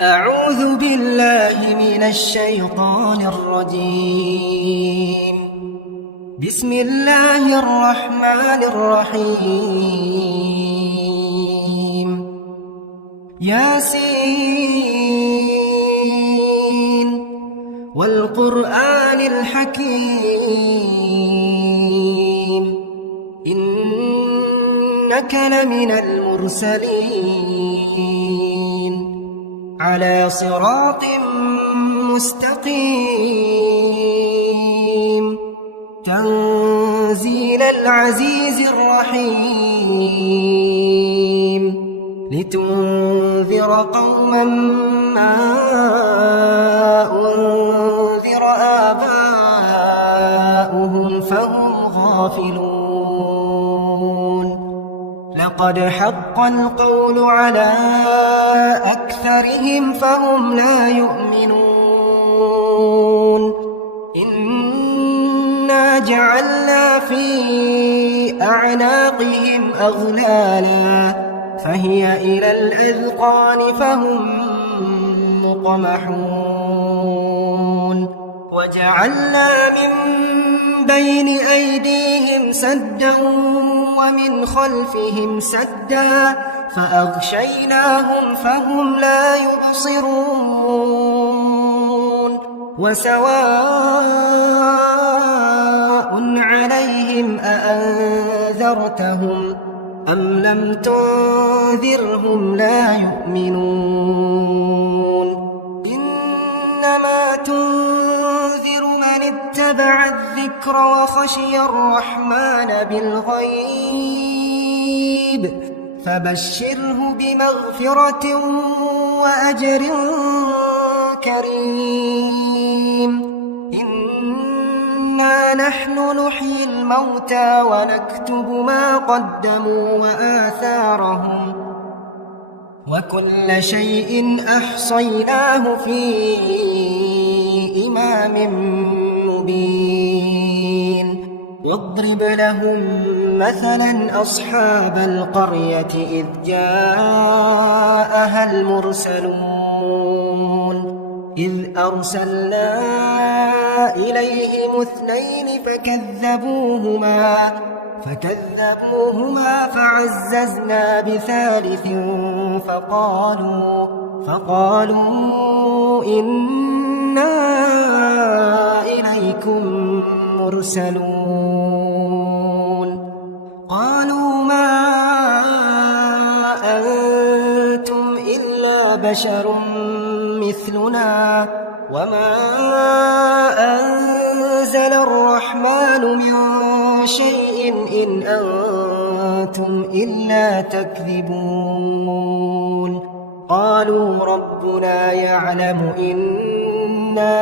أعوذ بالله من الشيطان الرجيم. بسم الله الرحمن الرحيم. ياسين والقرآن الحكيم إنك لمن المرسلين على صراط مستقيم تنزيل العزيز الرحيم لتنذر قوما ما أنذر آباؤهم فهم غافلون. لقد حق القول على أكثرهم فهم لا يؤمنون. إنا جعلنا في أعناقهم أغلالا فهي إلى الأذقان فهم مقمحون. وجعلنا من بين أيديهم سدا ومن خلفهم سدا فأغشيناهم فهم لا يبصرون. وسواء عليهم أأنذرتهم أم لم تنذرهم لا يؤمنون. إنما تنذر من اتبع الذكر وخشي الرحمن بالغيب فبشره بمغفرة وأجر كريم. إنا نحن نحيي الموتى ونكتب ما قدموا وآثارهم وكل شيء أحصيناه في إمام مبين. واضرب لهم مثلا أصحاب القرية إذ جاءها المرسلون إذ أرسلنا إليهم اثنين فكذبوهما فعززنا بثالث فقالوا إنا إليكم مرسلون. قالوا ما أنتم إلا بشر مثلنا وما أنزل الرحمن من شيء إن أنتم إلا تكذبون. قالوا ربنا يعلم إنا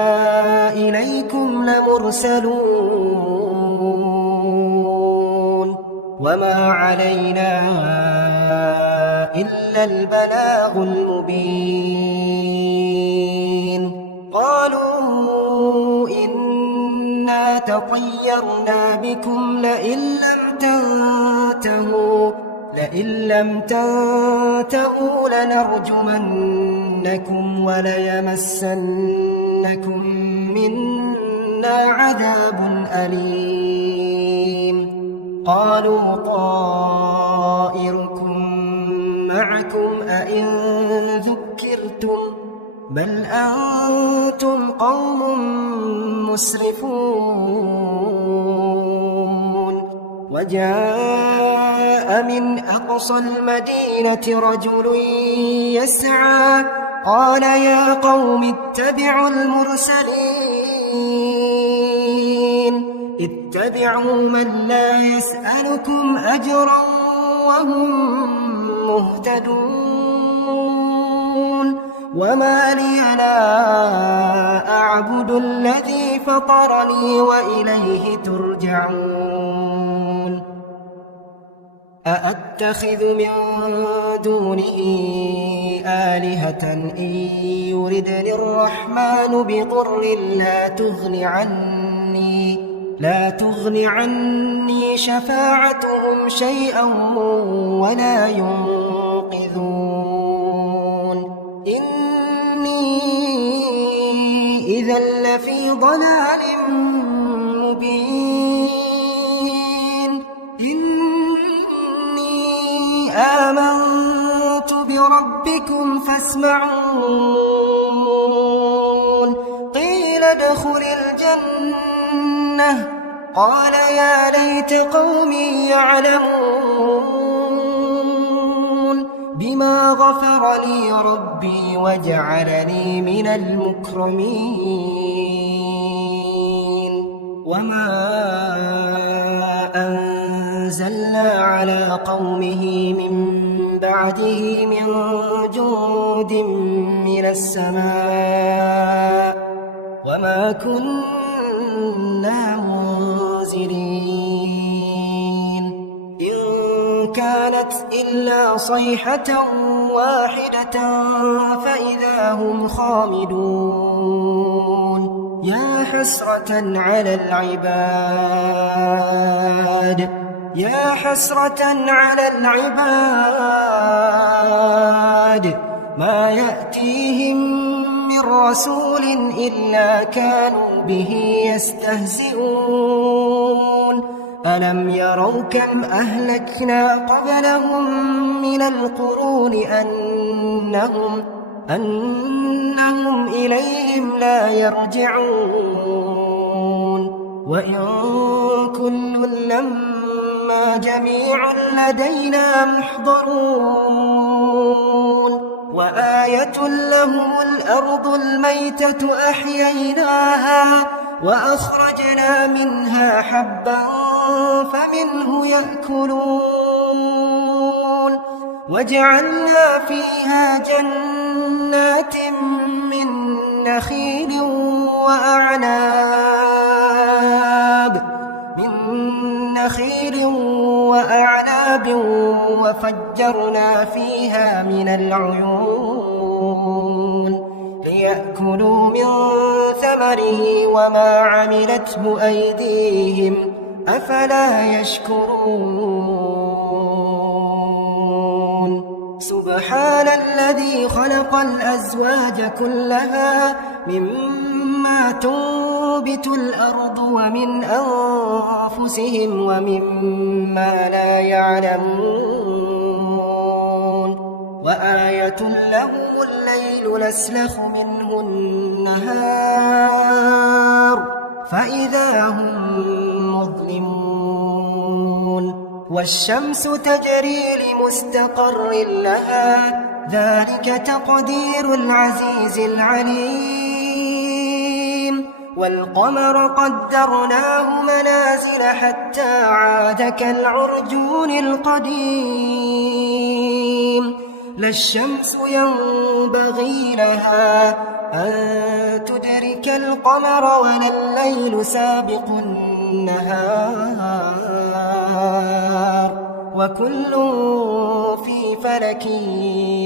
إليكم لمرسلون وما علينا إلا البلاغ المبين. قالوا إنا تطيرنا بكم لئن لم تنتهوا لنرجمنكم وليمسنكم منا عذاب أليم. قالوا طائركم معكم أئن ذكرتم بل أنتم قوم مسرفون. وجاء من أقصى المدينة رجل يسعى قال يا قوم اتبعوا المرسلين اتبعوا من لا يسألكم أجرا وهم مهتدون. وما لي لا أعبد الذي فطرني وإليه ترجعون. أأتخذ من دونه آلهة إن يردني الرحمن بضر لا تغن عني شفاعتهم شيئا ولا ينقذون. إذا لفي ضلال مبين إني آمنت بربكم فاسمعون قيل ادخل الجنة قال يا ليت قومي يعلمون بما غفر لي ربي وجعلني من المكرمين وما أنزلنا على قومه من بعده من جند من السماء وما كنا منزلين إن كانت إلا صيحة واحدة فإذا هم خامدون يا حسرة على العباد يا حسرة على العباد ما يأتيهم من رسول إلا كانوا به يستهزئون ألم يروا كم أهلكنا قبلهم من القرون أنهم إليهم لا يرجعون وإن كل لما جميع لدينا محضرون وآية لهم الأرض الميتة أحييناها وأخرجنا منها حبا فمنه يأكلون وجعلنا فيها جنات من نخيل وأعناب وفجرنا فيها من العيون ليأكلوا من ثمره وما عملته أيديهم أفلا يشكرون سبحان الذي خلق الأزواج كلها مما تنبت الأرض ومن أنفسهم ومما لا يعلمون وآية لهم الليل نسلخ منه النهار فإذا هم مظلمون والشمس تجري لمستقر لها ذلك تقدير العزيز العليم والقمر قدرناه منازل حتى عاد كالعرجون القديم لا الشمس ينبغي لها أن تدرك القمر ولا الليل سابق النهار وكل في فلك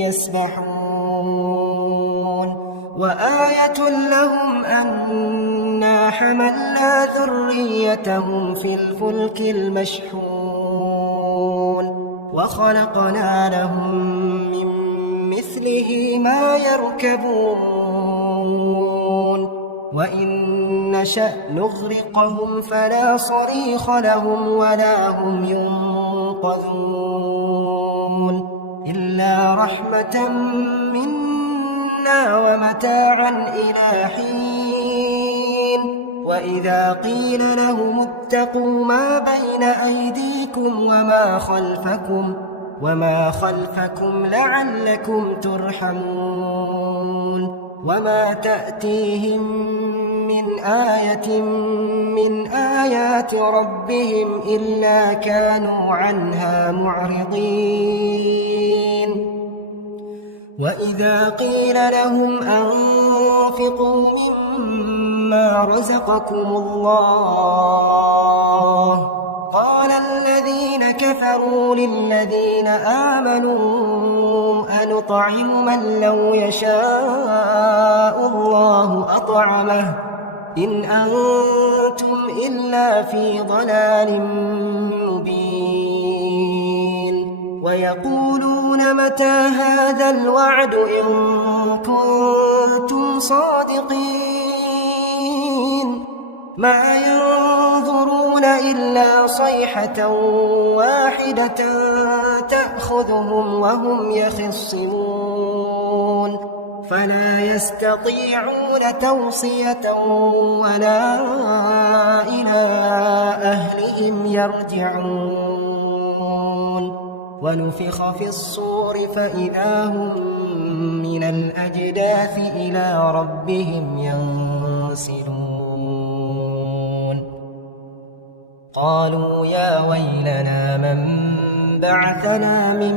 يسبحون وآية لهم أنا حملنا ذريتهم في الفلك المشحون وخلقنا لهم من مثله ما يركبون وإن نشأ نغرقهم فلا صريخ لهم ولا هم ينقذون إلا رحمة منا ومتاعا إلى حين وإذا قيل لهم اتقوا ما بين أيديكم وما خلفكم لعلكم ترحمون وما تأتيهم من آية من آيات ربهم إلا كانوا عنها معرضين وإذا قيل لهم أنفقوا مما رزقكم الله قال الذين كفروا للذين آمنوا أنطعم من لو يشاء الله أطعمه إن أنتم إلا في ضلال مبين ويقولون متى هذا الوعد إن كنتم صادقين ما ينظرون إلا صيحة واحدة تأخذهم وهم يخصمون فلا يستطيعون توصية ولا إلى أهلهم يرجعون ونفخ في الصور فإذا هم من الأجداث إلى ربهم ينسلون قالوا يا ويلنا من بعثنا من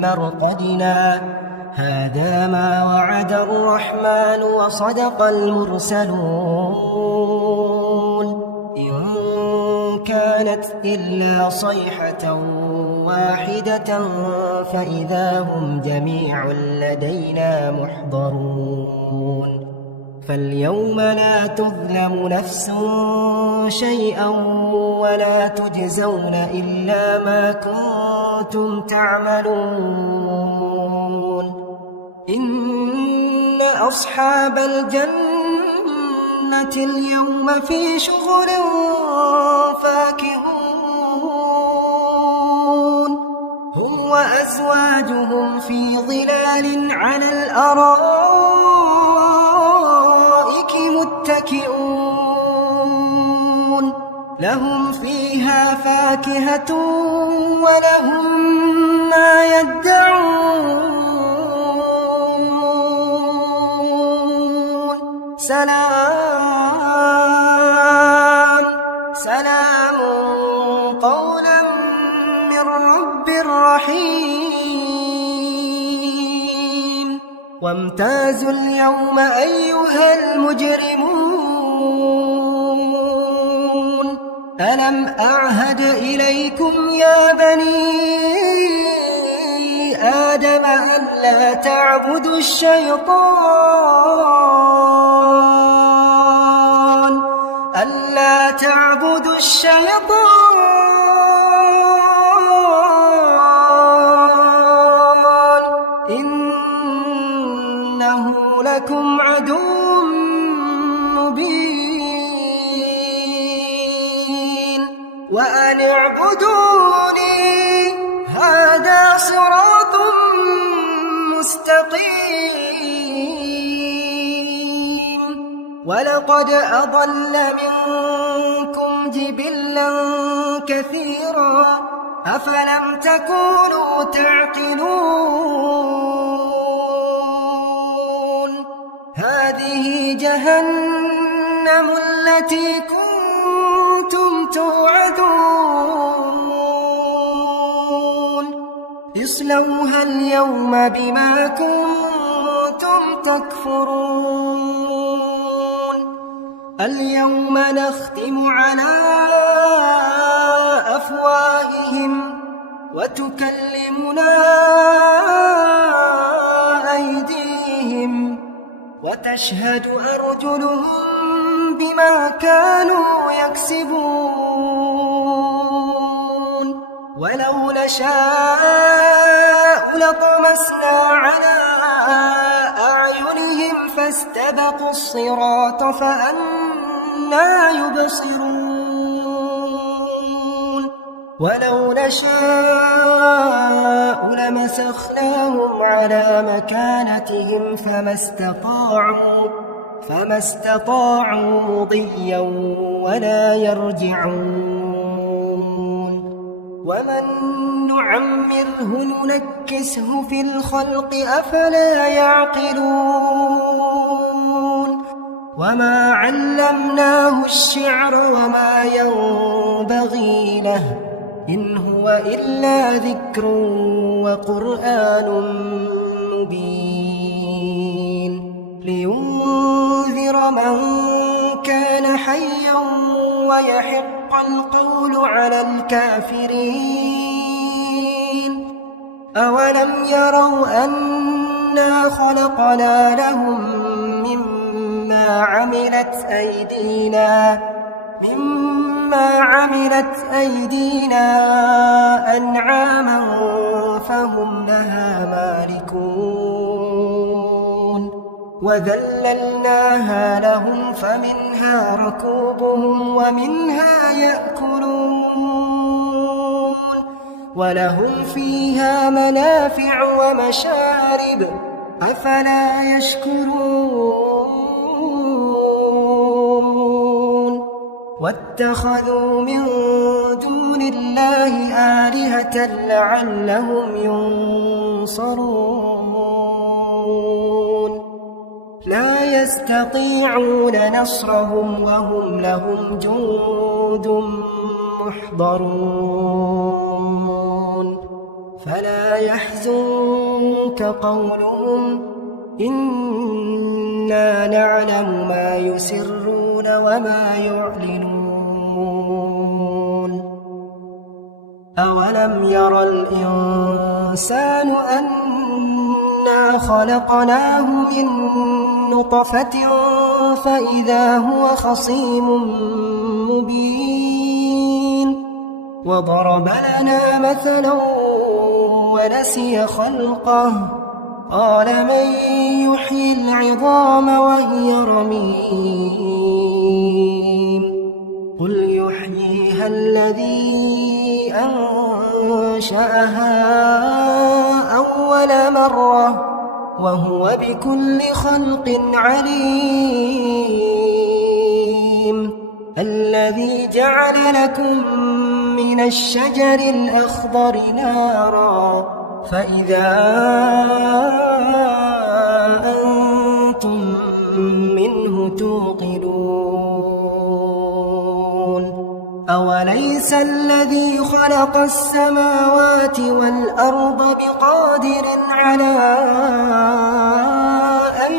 مرقدنا هذا ما وعد الرحمن وصدق المرسلون إن كانت إلا صيحة واحدة فإذا هم جميع لدينا محضرون فاليوم لا تظلم نفس شيئا ولا تجزون إلا ما كنتم تعملون إن أصحاب الجنة اليوم في شغل فاكهون هم وأزواجهم في ظلال على الأرائك متكئون لهم فيها فاكهة ولهم ما يدعون سلام قولا من رب رحيم وامتازوا اليوم أيها المجرمون ألم أعهد إليكم يا بني آدم أن لا تعبدوا الشيطان إنه لكم عدو مبين وأن اعبدوني هذا صراط مستقيم ولقد أضل منكم جبلا كثيرا أفلم تكونوا تعقلون هذه جهنم التي كنتم توعدون اصلوها اليوم بما كنتم تكفرون اليوم نختم على أفواههم وتكلمنا أيديهم وتشهد أرجلهم بما كانوا يكسبون ولو نشاء لطمسنا على أعينهم فاستبقوا الصراط فأنى يبصرون ولو نشاء لمسخناهم على مكانتهم فما استطاعوا مضيا ولا يرجعون ومن نعمره ننكسه في الخلق أفلا يعقلون وما علمناه الشعر وما ينبغي له إن هو إلا ذكر وقرآن مبين لينذر من كان حيا ويحق القول على الكافرين أولم يروا أنا خلقنا لهم مما عملت أيدينا أنعاما فهم لها مالكون وذللناها لهم فمنها ركوبهم ومنها يأكلون ولهم فيها منافع ومشارب أفلا يشكرون واتخذوا من دون الله آلهة لعلهم ينصرون لا يستطيعون نصرهم وهم لهم جند محضرون فلا يحزنك قولهم إنا نعلم ما يسرون وما يعلنون أولم ير الإنسان أنا خلقناه من نطفة فإذا هو خصيم مبين وضرب لنا مثلا ونسي خلقه قال من يحيي العظام وهي رميم قل يحييها الذي أنشأها أول مرة وهو بكل خلق عليم الذي جعل لكم من الشجر الأخضر نارا فإذا أنتم منه توقدون أوليس الذي خلق السماوات والأرض بقادر على أن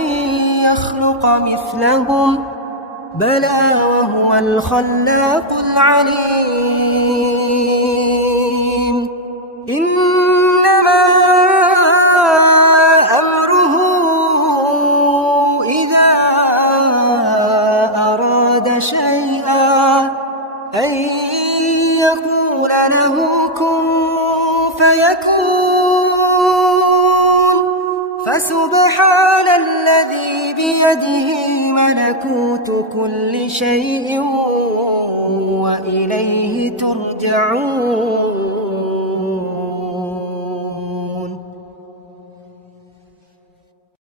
يخلق مثلهم بلى وهو الخلاق العليم إنما أمره إذا أراد شيئا أن يقول له كن فيكون فسبحان الذي بيده ملكوت كل شيء وإليه ترجعون